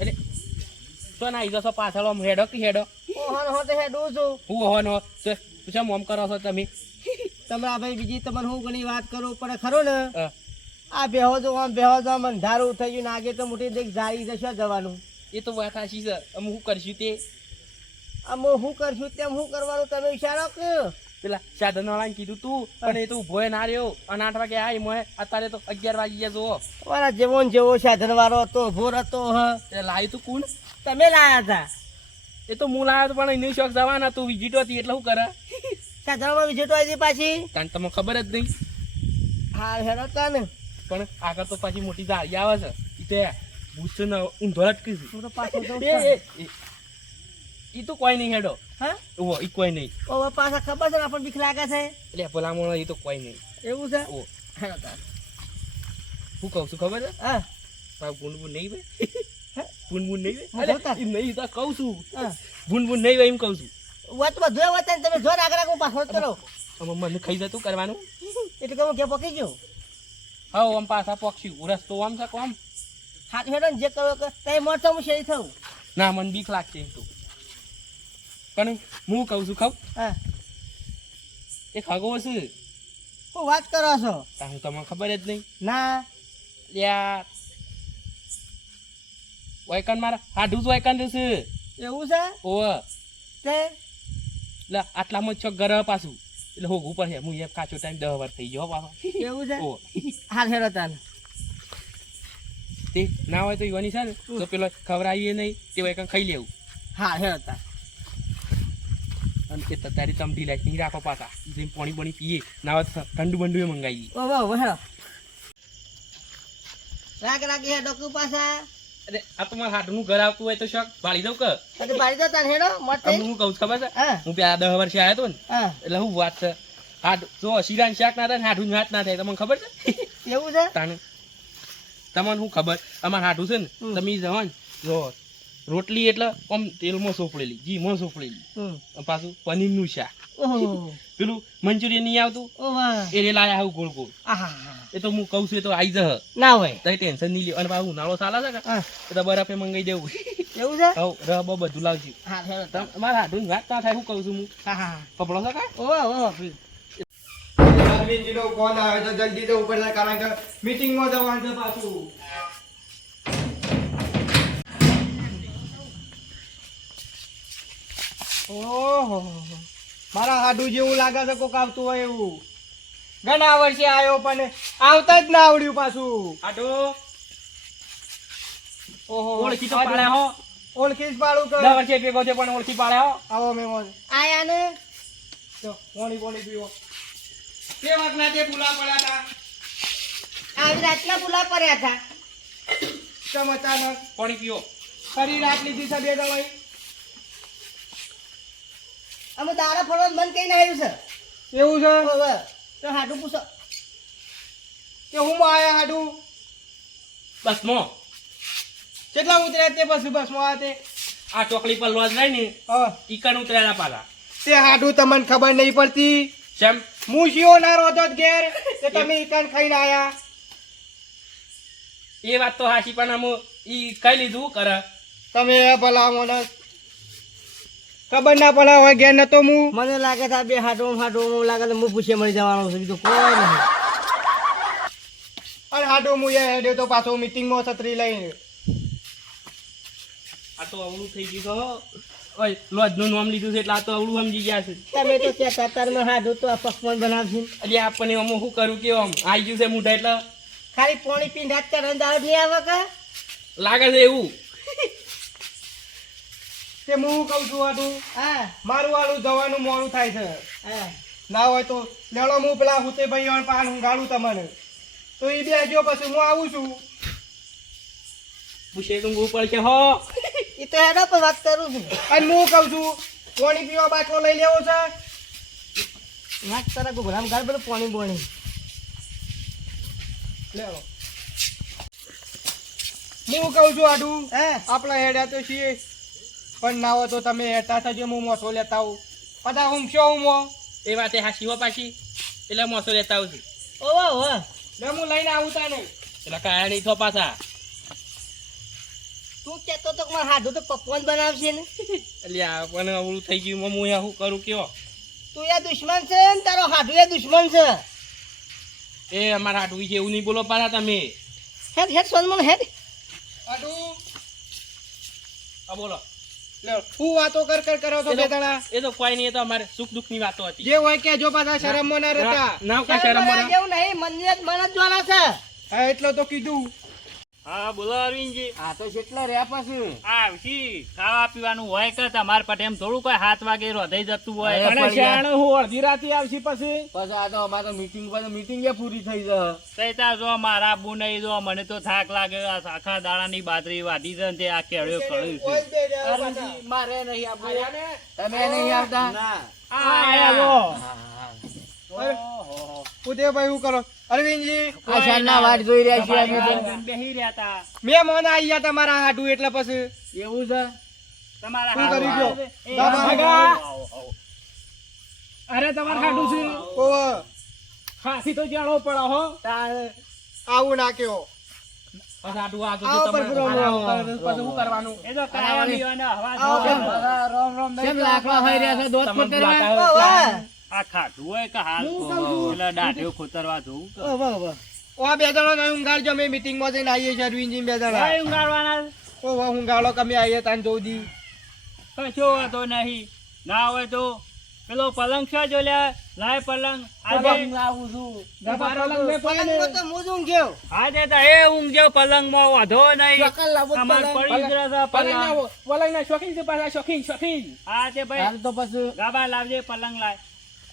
એટલે તો ના આવી જશો પાછળ આમ હેડો કે હેડો હું હોનો શું મોમ કરો છો તમે તમારા ભાઈ બીજી તમને હું ઘણી વાત કરું પણ ખરો ને આ બેહો જો આમ અંધારું થઈ ગયું નાગે તો મોટી દેખ જાળી જશે જવાનું એ તો વાત સાચી છે અમે શું કરશું તે અમે શું કરશું તેમ શું કરવાનું તમે ઈશારો કે પેલા સાધન વાળાને કીધું તું પણ એ તો ઉભો ના રહ્યો અને 8 વાગે આવી મોય અત્યારે તો 11 વાગી ગયા જુઓ તમારા જેવો ને જેવો સાધન વાળો હતો ભોર હતો એટલે લાવ્યું તું કોણ તમે લાયા હતા એ તો હું લાવ્યો પણ એની શોખ જવાના તું વિઝિટ હતી એટલે શું કરે સાધનમાં વિઝિટ આવી પાછી કારણ તમને ખબર જ નહીં હા હેરો તા ને પણ આગળ તો પાછી મોટી જાળી આવે છે તે ભૂસો ને ઊંધો લટકી છે હું તો પાછો જઉં એ તો કોઈ નહીં હેડો હા ઓ એ કોઈ નહીં ઓ પાછા ખબર છે ને આપણને બીક લાગે છે એટલે ભલામણ એ તો કોઈ નહીં એવું છે ઓ હેરો તા હું કહું છું ખબર છે હા મારું બુનબુન નહીં ભાઈ બુનબુન નહીં હું ભાઈ જોતા. એમ નહીં તો કહું છું હા બુનબુન નહીં ભાઈ એમ કહું છું વાત બધું વાત ને તમે જોર આગળ હું પાછો કરો આમાં મને ખાઈ જતું કરવાનું એટલે કે હું કે પકી ગયો હા આમ પાછા પક્ષી રસ્તો આમ છે આમ હાથ હેડો ને જે કરો કે તઈ મળતો હું શેરી થઉં ના મને બીક લાગશે એમ તો પણ હું કહું છું ખબ હા એ ખગો છે હું વાત કરો છો હું તમને ખબર જ નહીં ના યાર વાયકન મારા હાડું જ વાયકન છે એવું છે ઓ તે એટલે આટલામાં છ ઘર પાછું એટલે હોગું પડે હું એક કાચો ટાઈમ 10 વાર થઈ ગયો પાછો એવું છે ઓ હાલ હેડો તાન તે ના હોય તો યુવાની છે ને તો પેલો ખવડાવીએ નહીં તે વાયકન ખાઈ લેવું હા હેડો તાન અને તે તારી તમડી લાઈટ નહીં રાખો પાછા જેમ પાણી પાણી પીએ ના હોય તો ઠંડુ બંડુ મંગાવીએ ઓ વાહ હેડો રાગ હેડો કુ પાછા અરે આ તો મારા હાડનું ઘર આવતું હોય તો શોખ ભાળી દઉં કે તો બારી દો તાન હેડો મત હું કહું છું ખબર છે હા હું પેલા 10 વર્ષે આવ્યો હતો ને હા એટલે હું વાત છે હાડ જો શીરાન શાક ના થાય ને હાડું હાથ ના થાય તમને ખબર છે એવું છે તાનું તમને શું ખબર અમારે હાડું છે ને તમે જવા ને જો રોટલી એટલે આમ તેલમાં સોપડેલી ઘીમાં સોપડેલી પાછું પનીરનું શાક ઓહો પેલું મંચુરિયન નહીં આવતું ઓ વાહ એ લાયા આવું ગોળ ગોળ આહા એ તો હું કહું છું એ તો આવી જશે ના હોય તઈ ટેન્શન નહીં લે અને પાછું ઉનાળો ચાલે છે કે હા એ તો બરફે મંગાઈ દેવું એવું છે હવ રબ બધું લાવજો હા હેડો તાન મારા હાડું વાત ના થાય હું કહું છું હું હા હા કપડો છે કા ઓ ઓ અરવિંદજીનો ફોન આવ્યો તો જલ્દી તો ઉપર થાય કારણ કે મીટિંગમાં જવાનું છે પાછું ઓહો મારા હાડું જેવું લાગે છે કોક આવતું હોય એવું ઘણા વર્ષે આવ્યો પણ આવતા જ ના આવડ્યું પાછું હાડો ઓહો ઓળખી તો પાડે હો ઓળખી જ પાડું કે 10 વર્ષે ભેગો છે પણ ઓળખી પાડે હો આવો મહેમાન આયા ને જો પાણી પીવો તે વાગના તે ભૂલા પડ્યા હતા આવી રાતના ભૂલા પડ્યા હતા ચમ અચાનક પાણી પીઓ ફરી રાત લીધી છે બે દવાઈ અમે દાડા ફરવાનું બંધ કઈ આવ્યું છે એવું છે હવે તો હાડું પૂછો કે હું આયા હાડું બસ મો કેટલા ઉતર્યા તે પછી બસમાં આ તે આ ચોકડી પર લોજ લઈ ને હા ઈકણ ઉતરેલા પાછા તે હાડું તમને ખબર નહીં પડતી સેમ હું શિયો ના રોતો જ ઘેર તે તમે ઈકણ ખાઈને આયા એ વાત તો હાચી પણ આમ ઈ કઈ લીધું કરે તમે ભલા મને ખબર ના પડે હોય ઘેર નતો હું મને લાગે છે આ બે હાડું લાગે છે હું પૂછે મળી જવાનો છે બીજું કોઈ નહીં અને હાડું હું એ હેડ્યો તો પાછો મીટિંગમાં છત્રી લઈને આ તો અવળું થઈ ગયું હો ઓય લોજ નું નામ લીધું છે એટલે આ તો અવળું સમજી ગયા છે તમે તો ત્યાં તાતારમાં હાડું તો આ પકવાન બનાવશું એટલે આપણને આમ શું કરું કે આમ આવી ગયું છે મોઢા એટલે ખાલી પાણી પીને હાથ કરે દાળ નહીં આવે કે લાગે છે એવું તે હું કહું છું હાડું હા મારું વાળું જવાનું મોડું થાય છે હા ના હોય તો લેડો હું પેલા હુતે ભાઈ પાન હું ગાળું તમને તો એ બે જો પછી હું આવું છું પૂછે ઊંઘવું પડશે હો એ તો હેડો પર વાત કરું છું અને હું કહું છું પાણી પીવા બાટલો લઈ લેવો છે વાત કરે ગોગરામ ગાળ બધું પાણી બોણી લેવો હું કહું છું આડું હા આપણા હેડ્યા તો છીએ પણ ના હોય તો તમે હેઠા થજો હું મોસો લેતા આવું બધા હું શું હું એ વાતે હાચી હો પાછી એટલે મોસો લેતા આવશે ઓવા ઓવા લે હું લઈને આવું તા નહીં એટલે કાયા નહીં થો પાછા. તું કહેતો તો કે મારે હાડું તો પકવાન બનાવશે ને. એટલે આ પણ અવળું થઈ ગયું હું અહીંયા શું કરું કયો? તું એ દુશ્મન છે ને તારો હાડું એ દુશ્મન છે. એ અમારા હાટુ વિશે એવું નહીં બોલો પાછા તમે. હેડ હેડ સોનમન હેડ. હાડુ હા બોલો. લે હું વાતો કર કરો છો બે જણા. એ તો કોઈ નહીં, એ તો અમારે સુખ દુઃખ ની વાતો હતી. જે હોય કે જો પાછા શરમમાં ના રહેતા. ના કા શરમ શરમ જેવું નહીં, મને જ જોવાના છે. હા એટલો તો કીધું. હા બોલો અરવિંદજી. આ તો કેટલો રહ્યા પછી આવશી ખાવા પીવાનું હોય કે તમારે પટે એમ થોડું કોઈ 7 વાગે રોધાઈ જતું હોય. અરે પણ પણ હું અડધી રાતે આવશી પછી પછી આ તો અમારે મીટિંગ એ પૂરી થઈ જશે. તૈતા જો મારા બુ નહીં જો મને તો થાક લાગે આ આખા દાડાની બાજરી વાઢી છે ને તે આ કેળ્યો કળ્યું છે. કોઈ જ બે રહ્યા પાછા. અરજી, મારે નહીં આપવું. આયા ને? તમે નહીં આવતા. આ આયા જો. અરે, ઉદયભાઈ શું કરો અરવિંદજી આ શાનના વાટ જોઈ રહ્યા છીએ અમે તો. તમારા બેહી રહ્યા તા. મેં મન આવી ગયા તમારા હાડું એટલે પછી એવું છે. તમારા શું કરી હાથ- ગયો? એ બાબા, આવો, બાબા. આવો, આવો. અરે તમારે હાડું છે ખાસી તો જાણવો પડે હો આવું નાખ્યો પાછા હાટુ આ આવો તો તમે પરપુરો હારા પછી શું કરવાનું? એ તો કાયા પીવાનો અવાજ આવો હોય. રામ રામ કેમ લાકડા હોય રહ્યા છે દોત તમને પર કરવા? લાકડા વાહ, આ ખાધું હોય કે હાલ પેલા દાઢીઓ ખોતરવા જવું કે? વાહ, વાહ. ઓ બે જણો નહીં ઊંઘાડજો અમે મીટિંગ માં જઈને આવીએ છીએ અરવિંદજી બે જણા કઈ ઊંઘાડવાના? ઓ વાહ ઊંઘાડો કમે આવીએ તાન જોદી કશો વાંધો નહીં. ના હોય તો પેલો પલંગ છે જો લે લાય પલંગ આજે હું આવું છું. પલંગમાં તો હું જ ઊંઘ્યો. આજે તો એ ઊંઘ જો પલંગ માં વાંધો નહીં. ચોકન લાવો અમાર પલંગ. પડી જ રહેશે પલંગ. પલંગના શોખીન છે પાછા શોખીન. આજે ભાઈ હાલ તો પછી ગાબા લાવજે પલંગ લાય.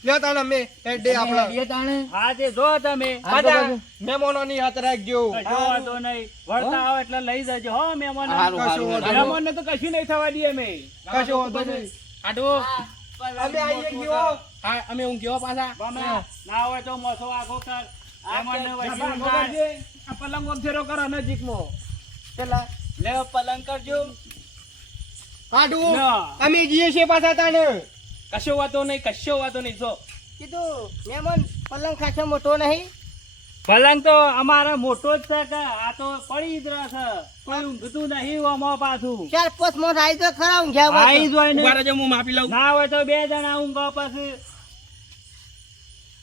લ્યો તાન અમે હેડે આપણે બે તાણે. આજે જો તમે હાલ તો બધા પછી. મહેમાનોની હાથ રાખજો કશો વાંધો નહીં. વળતા આવો એટલે લઈ જજો હો મહેમાન. હારું, હારું, હારું. મહેમાનને તો કશું નહીં થવા દઈએ અમે. કશો વાંધો નહીં હાટુ અમે આવીએ ગયો હા અમે ઊંઘ્યો પાછા. બમણા, ના હોય તો મોસો આગો કર. મહેમાનને વચ્ચે ઊંઘાડ. આ પલંગ ઓમથેરો કરો નજીકમાં. પેલા લે પલંગ કરજો. હાડું ના. અમે જઈએ છીએ પાછા તાને કશો વાતો નહીં જો. કીધું મહેમાન પલંગ ખાસો મોટો નહીં. પલંગ તો અમારે મોટો જ છે કે આ તો પડી જ રહેશે. કોઈ ઊંઘતું નહીં ઓમાં પાછું. 4-5 મોઢ આવી તો ખરા ઊંઘ્યા હોય આઈ તો. જોઈ ને. ઉભા રહેજો, હું માપી લઉં. ના હોય તો 2 જણા ઊંઘો પછી.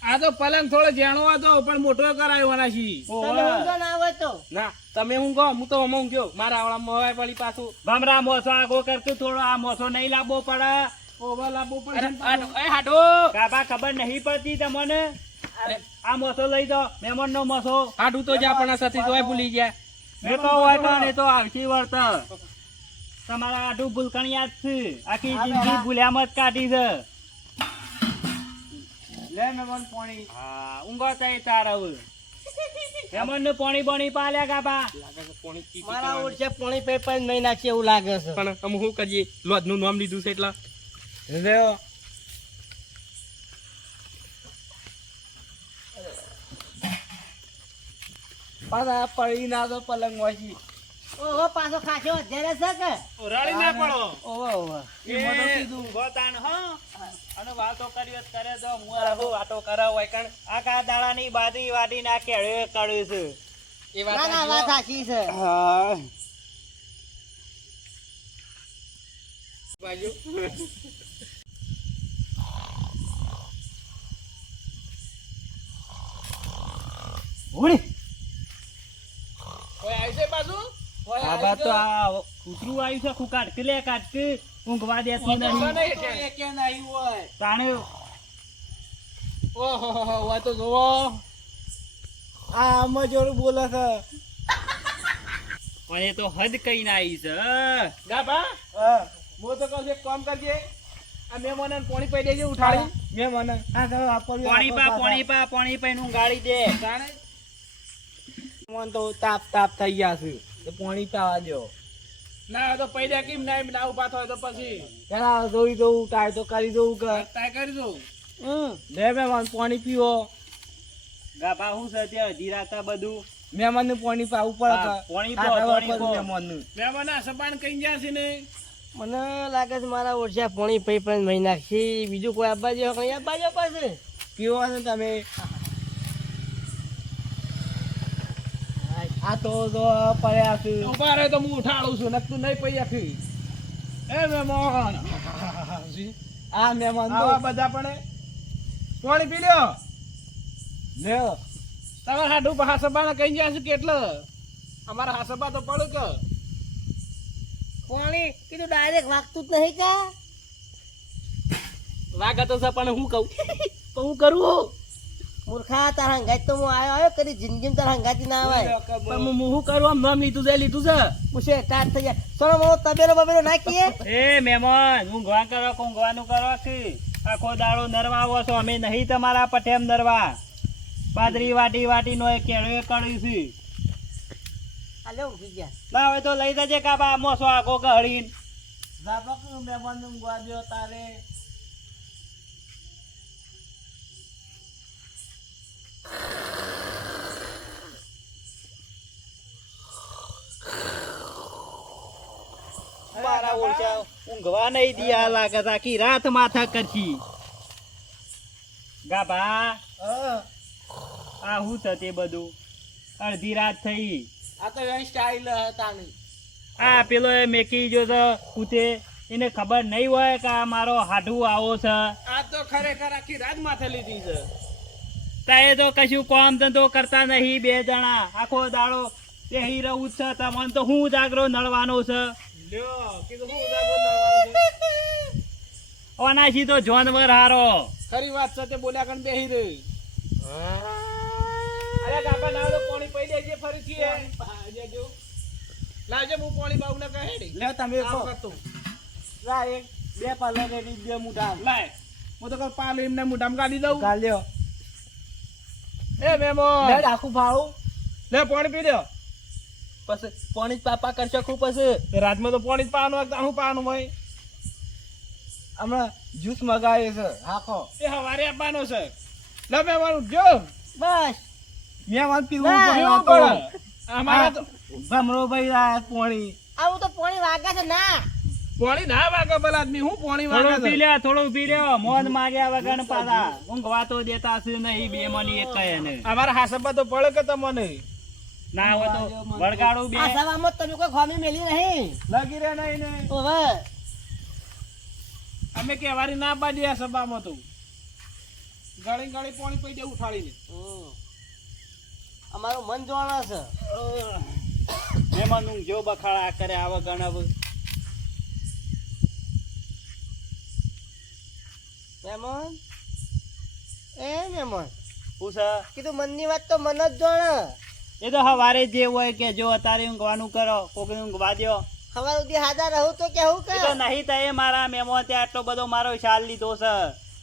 આ તો પલંગ થોડો જાણો હતો પણ મોટો કરાયો છી. તમે ઊંઘો ના હોય તો. ના તમે ઊંઘો, હું તો આમાં ઊંઘ્યો. મારા આવડામાં હવાય પડી પાછું. ભમરા મોસો આગો કરતું થોડો આ મોસો નહીં લાવવો પડે. ઓવર લાવવું પડશે ને પાછું. એ હાટુ કાબા ખબર નહીં પડતી તમને. આ મોસો લઈ જાઓ મહેમાન નો મોસો. હાટુ તો જા પણ આ સતી તોય ભૂલી ગયા. મેં તો હોય તો ને તો આવતી વર્તર. તમારા આટું ભૂલકણ યાદ છે. આખી જિંદગી ભૂલ્યામાં જ કાઢી છે. લે મહેમાન પાણી હા ઊંઘો તઈ તાર હવે. મહેમાન નું પાણી બણી પાલ્યા કાબા. લાગે છે પોણી પી પી મારા કરવાનું. ઓળશે પોણી પે પે નહીં નાખી એવું લાગે છે. પણ અમે શું કરીએ, લોજનું નામ લીધું છે એટલે પાછા પડી ના તો પલંગ વાંચી ઓહો પાછો ખાસો અત્યારે છે કે. રડી ના પડો. ઓહો ઓહો. એ ઊંઘો તાન હો. અને વાતો કર્યો જ કરે તો હું હું વાતો કરાવ હોય કારણ આખા દાડાની બાજરી વાટી ના કેળે કાઢ્યું છે. એ વાત ના ના વાત સાચી છે. હા બાજુ ઉડી. કોઈ આવી છે બાજુ? કાબા તો આ કૂતરું આવ્યું છે ખુકાટ કે લે કાટ કે ઊંઘવા દેતું નહીં. તાણે ઓહો વાત તો જોવો. આ મજોરું બોલે છે પણ એ તો હદ કઈ ના આવી છે. ગાભા હા હું તો કહું છું એક કામ કરજે, આ મહેમાનને પાણી પી દેજે ઉઠાડી. મહેમાન હા તો આપણું પાણી પા નું ગાળી દે. જાણે મહેમાન તો તાપ થઈ ગયા છે તો પાણી પાવા દો ના તો પૈ દે કેમ ના ઉભા થાય તો પછી પેલા જોઈ દઉં ટ્રાય તો કરી દઉં કે તાય કરી દઉં. લે મહેમાન પાણી પીવો ગાભા હું છે ત્યાં અઢી રાતા બધું. મહેમાન ને પાણી પાવું પડે હા, કે. પાણી આ પીવો, ખબર પાણી પડે પીવો. મહેમાનનું. મહેમાન આ સબાણ કઈ ગયા છે ને. મને લાગે છે મારા ઓળશે પોણી પે પે મહી નાખી. બીજું કોઈ આપવા જેવો કઈ આપવા જેવો પાસે. પીવો ને તમે આ તો જો પડ્યા છે. ઉભા રહે તો હું ઉઠાડું છું નકતું નહીં પૈ આખી એ મહેમાન આ મહેમાન તો આવા બધા પણ પાણી પી લ્યો લ્યો. તમારા હાડું હાસબાને કહી ગયા છે કેટલે અમારા હાસબા તો પડે કે પાણી કીધું ડાયરેક્ટ વાગતું જ નહીં કા. વાગતો છે પણ હું કહું તો હું કરું મૂર્ખા તારા હંગાત તો હું આવ્યો કરી જિંદગી તારા હંગાતી ના આવે. પણ હું શું કરું આમ નામ લીધું છે પૂછે સ્ટાર્ટ થઈ જાય. ચલો મો તબેલો બબેલો નાખીએ. એ મહેમાન ઊંઘવા કરો ઊંઘવાનું કરો કે આખો દાડો નરવા આવો છો અમે નહીં તમારા પઠેમ નરવા પાદરી વાટી વાટી નો કેળવે કર્યું છે હાલે ઊંઘી ગયા. ના હવે તો લઈ જજે કાબા મોસો આગો ગહડીન જાપક મહેમાન ઊંઘવા દ્યો તારે. મારા ઓછા ઊંઘવા નહીં દિયા લાગે છે. આખી રાત માથા કરશી ગાભા આ શું છે તે બધું અડધી રાત થઈ આ તો એની સ્ટાઇલ હતા નહીં. આ પેલો એ મેકી જો છે ઉતે એને ખબર નહીં હોય કે આ મારો હાડું આવો છે આ તો ખરેખર આખી રાત માથે લીધી છે તાએ તો કશું કામ ધંધો કરતા નહીં બે જણા આખો દાડો બેહી રહું છે તમને તો હું જાગરો નળવાનો છે લ્યો કીધું હું ઉજાગરો નડવાનું છે ઓનાથી તો જાનવર હારો ખરી વાત છે તે બોલ્યા કણ બેહી રે અરે કાકા ના તો પાણી પી દેજે ફરીથી એ દેજો લાવજે હું પાણી બાઉ ને કહે લે તમે આમ કરતો લા એક બે પાલા ને બે મુઠા લાય હું તો કર પાલ એમને મોઢામાં કાઢી દઉં ગાલ્યો. એ મેમો લે આખું ફાળું. લે પાણી પી લ્યો પછી પાણી જ પાપા કરશે ખૂબ પછી તે રાતમાં તો પાણી જ પાવાનું હોય હું પાવાનું હોય હમણાં જ્યુસ મગાવ્યો છે આખો. તે હવારે આપવાનો છે લે મેવાનું જો બસ મેવાન પીવું ના, પડે એવું પડે પડે. અમારા તો ભમરો ભાઈ આ પોણી આવું તો પોણી વાગે છે ના. પાણી ના વાગે પેલા આદમી હું પાણી વાગે થોડું પી છે લ્યો થોડું પી લ્યો મોજ માગ્યા વગર પાછા ઊંઘવા તો દેતા છે નહીં બે મની એક ને અમારા હાસબા તો પડે કે તમને ના હોય તો વળગાડું બે આ સવામાં તમે કોઈ ખામી મેલી નહીં. લગી રે નહીં ને ઓવે અમે કેવારી ના પાડી આ સભામાં તો ગળી ગળી પાણી પી દે ઉઠાડીને અમારું મન જોવાના છે. મહેમાન ઊંઘ જો બખાડા કરે આવા ગણવ મહેમાન એ મહેમાન પૂછ કીધું મનની વાત તો મન જ જાણે. એ તો હવારે જે હોય કે જો અત્યારે ઊંઘવાનું કરો કોક ઊંઘવા દ્યો સવાર સુધી હાજર રહું તો કેવું એ કે તો નહીં થાય મારા મહેમાન ત્યાં આટલો બધો મારો શાલ લીધો છે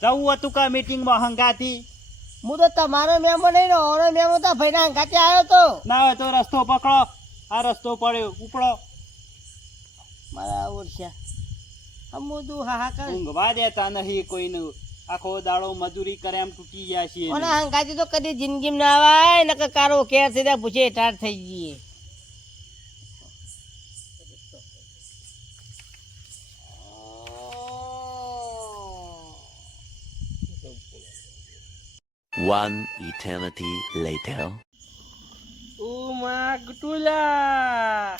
જવું હતું કે મીટિંગમાં હંગાતી હું તો તમારો મહેમાન નહીં ને ઓનો મહેમાન તો ભાઈના હંગાતે આવ્યો તો. ના હોય તો રસ્તો પકડો આ રસ્તો પડ્યો ઉપડો મારા ઓરછા હમ બધું હાહાકાર. ઊંઘવા દેતા નહીં કોઈનું આખો દાડો મજૂરી કરે એમ તૂટી જાય છે ઓના હંગાતી તો કદી જિંદગીમાં ના આવાય નકર કારો કેર થઈ જાય પૂછે ટાટ થઈ જઈએ. One eternity later. ઉમા ગુટુલા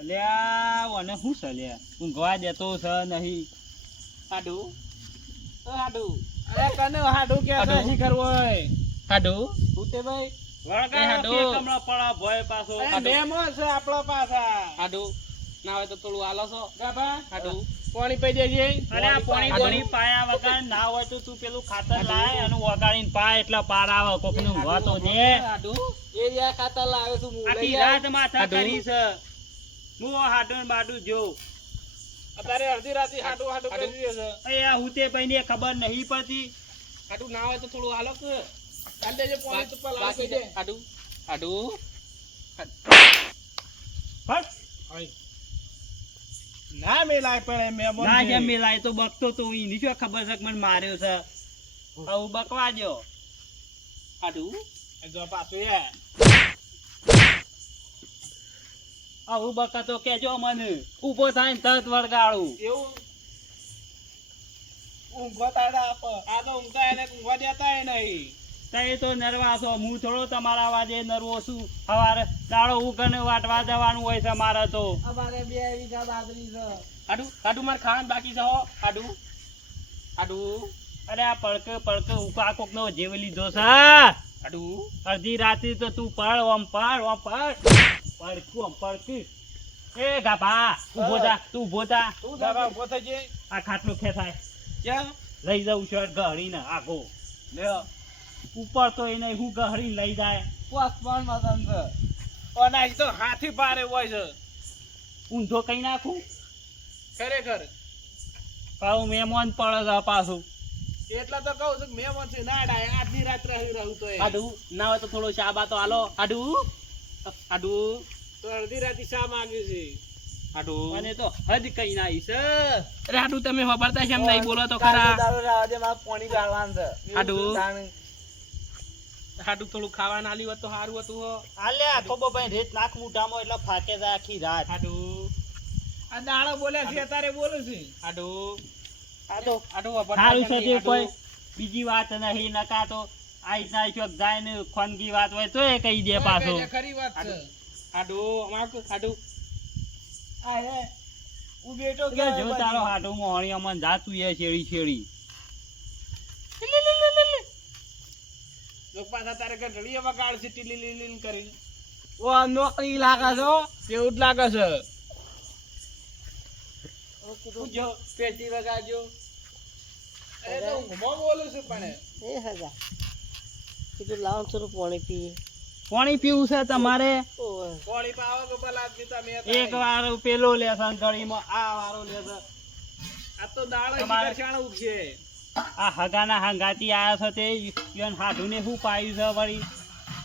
અલ્યા ઓને શું છે લ્યા ઊંઘવા દેતો છે નહીં હાડુ હાડુ અરે કને હાડું કે છે શિખર હોય હાડુ ભૂતે ભાઈ વળગાડો કે કમળો પડા ભોય પાછો અરે મેમો છે આપણા પાછા હાડુ ના હોય તો થોડું આલો છો ગાભા હાડુ પાણી પી દેજે અરે આ પાણી પાણી પાયા વગર ના હોય તો તું પેલું ખાતર લાય અને વગાડીને પાય એટલે પાર આવે કોક નું ઊંઘવા તો દે હાડુ એ યા ખાતા લાવે તું હું આખી લઈ રાત માથા હાડું. કરી છે હું હાડું બાડું જો અત્યારે અડધી રાતે હાડું હાડું કરી દે છે એ આ હુતે ભાઈને ખબર નહીં પડતી હાડુ ના હોય તો થોડું આલો કે ચાલ દેજે પાણી તો પેલા બાકી દે હાડુ હાડુ હટ. ના મેલાય પડે મેમો ના જેમ મેલાય તો બકતો તો ઈ ની શું ખબર છે કે મને માર્યો છે આવું બકવા દો હાડુ જો પાછું યાર આવું બકા તો કેજો મને ઊભો થાય ને તરત વળગાડું એવું ઊંઘવા તાડા આપ આ તો ઊંઘતા એને ઊંઘવા દેતા નહીં તઈ તો નરવા છો, હું થોડો તમારા વાજે નરવો છું. સવારે દાડો ઉગને વાટવા જવાનું હોય છે મારે તો. અમારે 2 વીઘા બાજરી છે. હાડું મારે ખાવાનું બાકી છે હો. હાડું અરે આ પડકે ઉકા કોક નો જેવ લીધો છે. હાડું અડધી રાતે તો તું પડ ઓમ પડકી. એ ગાભા ઊભો થા, તું ઊભો થા. બાબા ઉભો થજે. આ ખાટલું ખેંચાય ક્યાં લઈ જવું છે ગહડીને આગો લ્યો. ઉપર તો એને હું ગહડી લઈ જાય. પોસ્ટમાં મદન છે. અનાજ તો હાથી પારે હોય છે ઊંધો કઈ નાખું ખરેખર. પાછું મહેમાન પડે છે પાછું. એટલે તો કહું છું કે મહેમાન છે ના ડાય આટલી રાત રહું તો એ. હાડું ના હોય તો થોડો ચા તો હાલો. હાડું તો અડધી રાતે શા માંગ્યું છે? અને તો હદ કઈ નાઈ છે. અરે હાડું તમે ખબરતા છે એમ નહીં બોલો તો ખરા. પાણી ગાળવાનું છે. હાડું થોડું ખાવાનું આલ્યું હોત તો સારું હતું હો. આલ્યા ખોબો ભાઈ રેત નાખ મોઢામાં એટલે ફાટે જાય આખી રાત. હાડું આ દાડો બોલ્યા છે તારે બોલું છે. હાડું સારું છે જે કોઈ બીજી વાત નહીં નકા તો આ રીતના ચોક જાય ને ખોનગી વાત હોય તો એ કહી દે પાછો. ખરી વાત છે. હાડું આ હે હું બેઠો કે જો તારો હાડું મોહણી અમન જાતું એ છેડી લોક પાછા તારે ઘડીએ વગાડ છે ટીલી લીલી કરી. ઓ નોકરી લાગે છો. કેવું જ લાગે છે. જો પેટી વગાડજો. અરે તો ઊંઘમાં બોલું છું પણ એ હગા કીધું લાવ થોડું પાણી પીએ. પાણી પીવું છે તમારે. ઓય કોળી પાવો કે ભલા આદમી તમે એક વાર પેલો લેશે ઘડીમાં આ વારો લેશે. આ તો દાડો તમારે- શિકાર શાણ ઉગશે. આ હગાના હંગાતી આયા છે તે ઈવન હાડુને શું પાયું છે વળી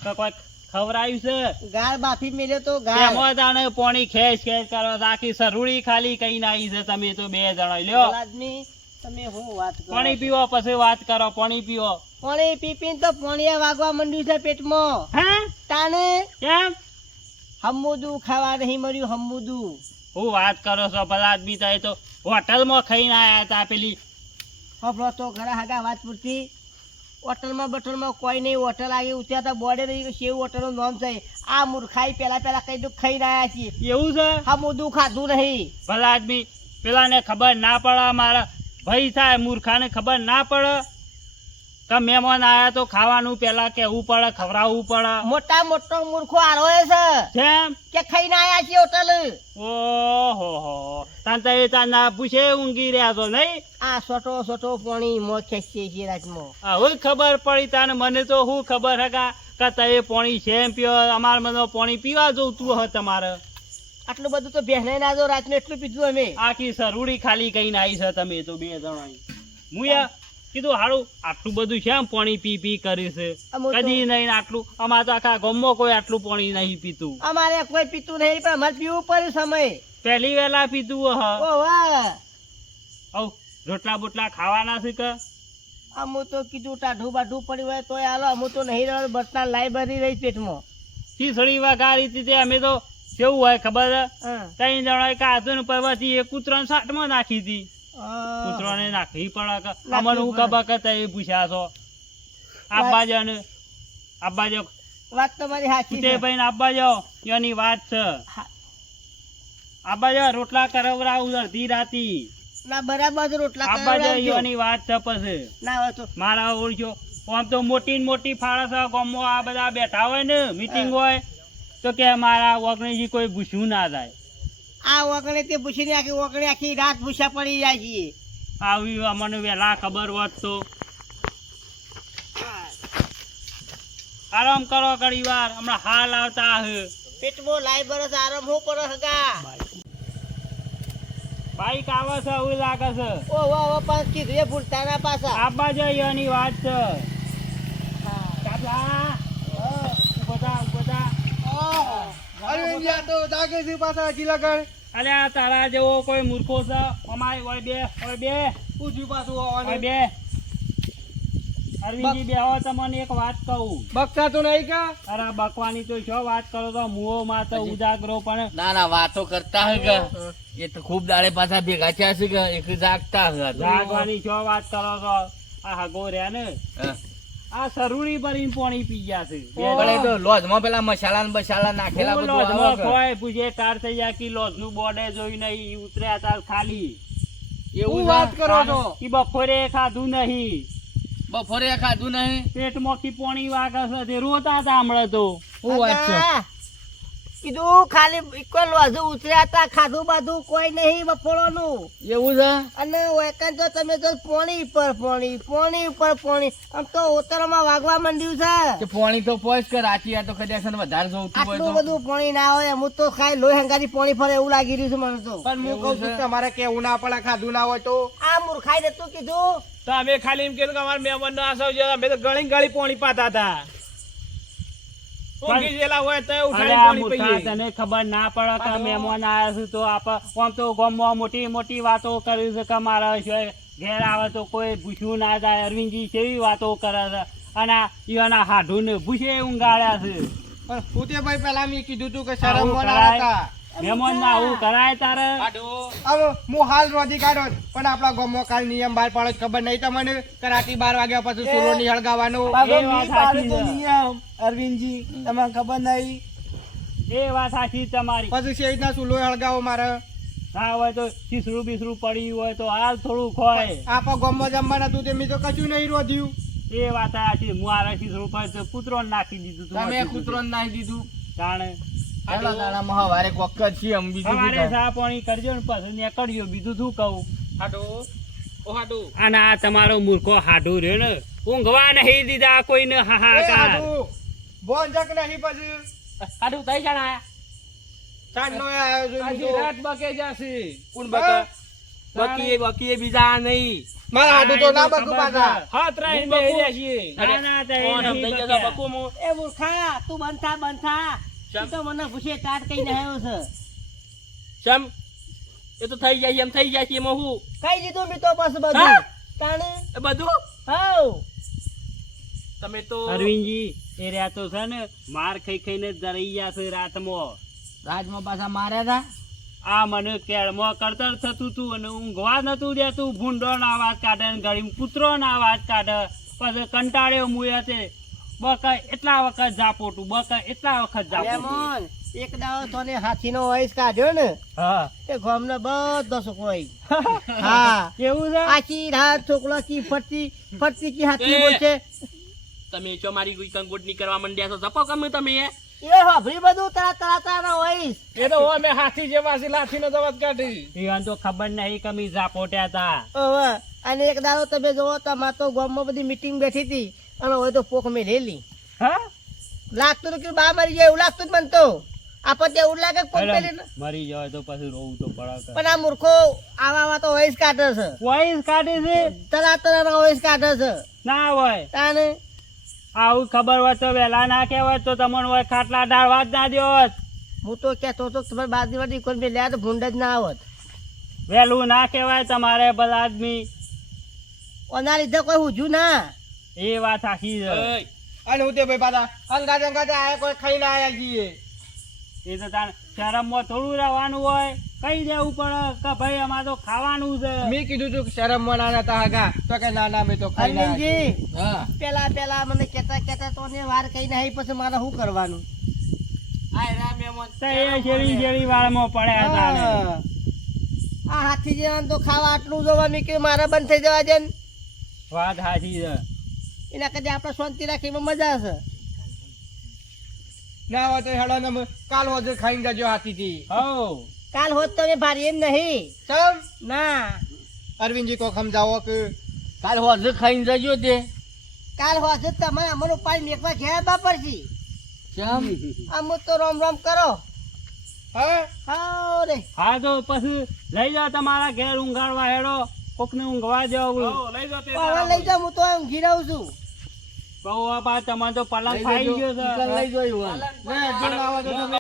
તો કોઈ ખવરાયું છે. ગાળ બાફી મેલ્યો તો ગાળ. એમાં તાણે પાણી ખેંચ કરો આખી સરુડી ખાલી કઈ નાઈ છે. તમે તો 2 જણા લ્યો આદમી તમે હું વાત કરો. પાણી પીવો પછી વાત કરો. પાણી પીવો. પાણી પી પીને તો પોણિયા વાગવા માંડ્યું છે પેટમાં. હે તાને કેમ હમ્મુદું ખાવા નહીં મળ્યું. હમ્મુદું હું વાત કરો છો ભલા આદમી થાય તો હોટલમાં ખાઈને આયા તા પેલી. હબળો તો ઘણા હગા વાત પૂરતી. હોટલમાં બટલમાં કોઈ નહીં. હોટલ આવી ઉઠ્યા તો બોર્ડે રહી શેવ હોટલનું નામ છે. આ મૂર્ખાઈ પેલા કઈ દુઃખ ખાઈને આવ્યા છીએ. એવું છે હમ્મુદું ખાધું નહીં. ભલા આદમી પેલાને ખબર ના પડે. મારા ભાઈ થાય મૂર્ખાને ખબર ના પડે કે મહેમાન આયા તો ખાવાનું પેલા કેવું પડે ખવડાવવું પડે. મોટો મૂર્ખો આરોય છે જેમ કે ખાઈને આવ્યા છીએ હોટલ. ઓહો તાન તો એ તાન ના પૂછે ઊંઘી રહ્યા છો નહીં. આ સોટો પાણી મોં ખેંચીએ છીએ રાતમાં. હવે ખબર પડી તાને. મને તો શું ખબર હકા કે તે પાણી છે એમ પીવો. અમાર મને પાણી પીવા જોતું હ તમારે. આટલું બધું તો બેહને ના જો. રાતનું એટલું પીધું અમે. આખી સરુડી ખાલી કઈ આવી છે તમે તો 2 જણા. હું કીધું હારું આટલું બધું છે એમ પાણી પી કરી છે. અમુક તો- કદી નહીં આટલું. અમારે તો આખા ગામમાં કોઈ આટલું પાણી નહીં પીતું. અમારે કોઈ પીતું નહીં પણ અમારે પીવું પડ્યું સમય. પહેલી વેલા પીતું હ. ઓ વાહ હવ રોટલા બોટલા ખાવાના છે કે અમુ તો કીધું ટાઢું બાઢું પડ્યું હોય તોય હાલો. અમુ તો નહીં રહ્યો. બસના લાઇબ્રેરી રહી પેટમાં. ખીચડી વઘારી હતી તે અમે તો કેવું હોય ખબર છે? હા. 3 જણા કાઢું ને પછી એ કૂતરાને સાટમાં નાખી હતી. હા. કૂતરાને નાખવી પડે કે અમને હું ખબર કે તે પૂછ્યા છો આબા જો વાત તમારી સાચી તે છે. ભાઈ આબા જાઓ એની વાત છે. હા. આબા જાઓ રોટલા કરાવરાવું અડધી રાતી. ના બરાબર છે. રોટલા આબા જાઓ કરાવડાવજો. એની વાત છે પછી ના હોય તો મારા ઓળખ્યો આમ તો મોટી ને મોટી ફાળસ ગામમાં આ બધા બેઠા હોય ને મીટિંગ હોય તો કે મારા ઓગણીજી કોઈ ભૂસ્યું ના થાય. આ વગણે તે પૂછીને આખી વગણે આખી રાત ભૂસા પડી જાય છીએ. આવી અમને વહેલા ખબર હોત તો. આરામ કરો ઘડી વાર હમણાં હાલ આવતા હે. પેટમાં લાઇબ્રેરી છે. આરામ હું કરો હગા. બાઈક આવે છે એવું લાગે છે. ઓ વાહ પણ કીધું એ ભૂલતા ના પાછા. આબા જાય એની વાત છે. હા. કાપલા ઉભો થા. અરે ઇન્ડિયા તો જાગે છે પાછા હજી લગન. અરે આ તારા જેવો કોઈ મૂર્ખો છે અમાય ઓય બે પૂછ્યું પાછું ઓય આવવાનું. બે અરવિંદજી બેહો તમને એક વાત કહું. બકતા તો નહીં કા? અરે બકવાની તો શું વાત કરો તો મુઓ માં તો ઉજાગરો પણ ના વાતો કરતા હે કે એ તો ખૂબ દાડે પાછા ભેગા થયા છે કે એક જાગતા હે. જાગવાની શું વાત કરો છો. આ હગો રહ્યા ને હા. આ સરુડી ભરીને પાણી પી ગયા છે પણ એ તો લોજમાં પેલા મસાલા ને બસાલા નાખેલા હું બધું આવે લોજમાં કે? ખોય પૂછે તાર થઈ ગયા કે લોજનું બોર્ડે જોઈને ઈ ઉતર્યા તાર ખાલી એવું શું વાત કરો છો? ઈ બપોરે ખાધું નહીં બપોરે ખાધું નહીં. પેટમાંથી પાણી વાગે છે તે રોતા હતા હમણાં તો શું વાત છે? કાકા, કીધું ખાલી ઇક્વલ હજુ ઉતર્યા હતા ખાધું બાધું કોઈ નહીં બપોરનું એવું છે? અને વેકન તો તમે જો પોણી ઉપર પોણી આમ તો ઉત્તરમાં વાગવા માંડ્યું છે કે પાણી તો પોઈશ કે રાતી આ તો કદાચ છે ને વધારે જોઈતું હોય આટલું તો બધું પોણી ના હોય હું તો ખાઈ લોહી હંગાથી પોણી ફરે એવું લાગી રહ્યું છે મને તો પણ હું કહું છું તમારે કેવું ના પડે ખાધું ના હોય તો આ મૂર્ખાઈ ને તું કીધું તો અમે ખાલી એમ કીધું કે અમારા મહેમાનનો આશરો છે અમે તો ગળી ગળી પાણી પાતા હતા ઊંઘી ગયેલા હોય તો ઉઠાડી પાણી પીએ તને ખબર ના પડે કે મહેમાન આયા છે તો આમ તો ગામમાં મોટી મોટી વાતો કરી છે કે મારા ઘેર આવે તો કોઈ ભૂસ્યું ના જાય અરવિંદજી કેવી વાતો કરે છે અને ઈવાના હાડું ને ભૂસે ઊંઘાડ્યા છે પણ ફૂટેભાઈ પેલા મેં કીધું તું કે આવું શરમ કરાય? હતા મહેમાન ના આવું કરાય તારે હવે હું હાલ રોધી કાઢો જ. પણ આપણા ગામમાં કાલ નિયમ બહાર પાડો જ ખબર નહીં તમને કે રાતે 12 વાગ્યા પછી ચૂલો નહીં હળગાવાનો એ વાત સાચી છે. અરવિંદજી તમને ખબર નહીં એ વાત સાચી તમારી પછી છે રીતના ચૂલો હળગાવો મારે ના હોય તો ખીસરું બીસરું પડ્યું હોય તો હાલ થોડું ખોય આપણા ગામમાં જમવાના તું તે મેં તો કશું નહીં રોધ્યું એ વાત સાચી હું આ ખીસરું પર તો કૂતરો નાખી દીધું તું તમે કૂતરો નાખી દીધું. જાણે પેલા દાડામાં હવારે કોક જ છીએ અમે બીજું શું સવારે થાય? ચા પાણી કરજો ને પછી નીકળજો બીજું શું કહું હાડું અને આ તમારો મૂર્ખો હાડું રહ્યો ને ઊંઘવા નહીં દીધા કોઈને એ હાહાકાર હાડું, બોંજક નહીં પછી હાડું થઈ જાણા ચાંદનો આવ્યો છું હું તો. બકે જશે કોણ બકે બકીએ બીજા નહીં મારા હાડું તો ના બકુ પાછા હાથ રાઈ બેહી છીએ ના, ના, તો એ કોણ નહીં થઈ જશે બક્યા. બકુમો એ મૂર્ખા તું બંધ થા તું તો મને પૂછે તાટ કઈ આવ્યો છે ચમ એ તો થઈ જાય એમ થઈ જાય છે એમાં હું કઈ દીધું મેં તો બસ બધું હા? તાણે એ બધું હાઉ તમે તો અરવિંદજી એ રહ્યા તો છે ને માર ખાઈ ખાઈને જરાઈ ગયા છે રાતમાં રાજમાં પાછા માર્યા હતા. આ મને કેળમાં કળતર થતું તું અને ઊંઘવા નતું દેતું ભૂંડો ના અવાજ કાઢે ને ઘડી કૂતરો ના અવાજ કાઢે પછી કંટાળ્યો મુએ તે બકા એટલા વખત જાપોટું બકા એટલા વખત જાપોટું લેમોન એક દાડો તને હાથીનો વોઇસ કાઢ્યો ને હા એ ગામનો બધો છોકરો આવી હા કેવું છે આખી રાત છોકરો કી ફરતી કી હાથી એ. બોલશે તમે જો મારી કોઈ કંગોટની કરવા માંડ્યા છો જપો ગમે તમે એ હોભરી બધું તારા વોઇસ એ તો અમે હાથી જેવા છે લાઠીનો દવાત કાઢી ઈવન તો ખબર નહીં કમી જાપોટ્યા હતા ઓવે અને એક દાડો તમે જોવો તો માર તો ગામમાં બધી મીટિંગ બેઠી હતી અને હવે તો પોક મેં લેલી હા લાગતું તો કે બા મરી જાય એવું લાગતું જ મને તો આપણને એવું લાગે કે પોક પેલી મરી જાય તો પછી રોવું તો પડે પણ આ મૂર્ખો આવા તો વોઇસ કાઢે છે વોઇસ કાઢે છે તરા વોઇસ કાઢે છે ના હોય તાને આવું ખબર હોય તો વહેલા ના કહેવાય તો તમને હોય ખાટલા ડાળવા જ ના દ્યો હું તો કહેતો હતો કે તમારી બાજુમાંથી કોઈ મેં લ્યા તો ભૂંડ જ ના આવત વહેલું ના કહેવાય તમારે બધા આદમી ઓના લીધે કોઈ હુજ્યું ના એ વાત સાચી છે અને હું તે ભાઈ પાછા અંગાતે આયા કોઈ ખાઈને આયા છીએ એ તો તાર શરમમાં થોડું રહેવાનું હોય કહી દેવું પડે કે ભાઈ અમારે તો ખાવાનું છે મેં કીધું તું કે શરમમાં ના નતા હગા તો કે ના મેં તો ખાઈને આયા છીએ. અરવિંદજી હા પેલા મને કેતા તો ને વાર કઈ નહીં પછી મારે શું કરવાનું તો એ શેરી વાળમાં પડ્યા હતા ને. હા. આ હાથી જેવા તો ખાવા આટલું જોવા મેં કે મારે બંધ થઈ જવા દે ને. વાત સાચી છે એના કદી આપણે શાંતિ રાખીમાં મજા છે ના હોય તો હેડો ને કાલ હોજે ખાઈને જજો હાથીથી હઉ કાલ હોત તમે ભારી એમ નહીં ચમ ના અરવિંદજી કો સમજાવો કે કાલ હોજે ખાઈને જજો તે. કાલ હોત તમારે અમારું પાણી મેકવા ઘેર બાપરજી ચમ આમ તો રોમ રોમ કરો હા હા રે હા તો પછી લઈ જાઓ તમારા ઘેર ઊંઘાડવા હેડો કોકને ઊંઘવા જાવ લઈ જાઓ તે હવે લઈ જાઉં હું તો ઊંઘી રહું છું બહુ તમારે તો પલંગ ખાઈ ગયો છે લઈ જોયું ને જો ના હોય તો તમે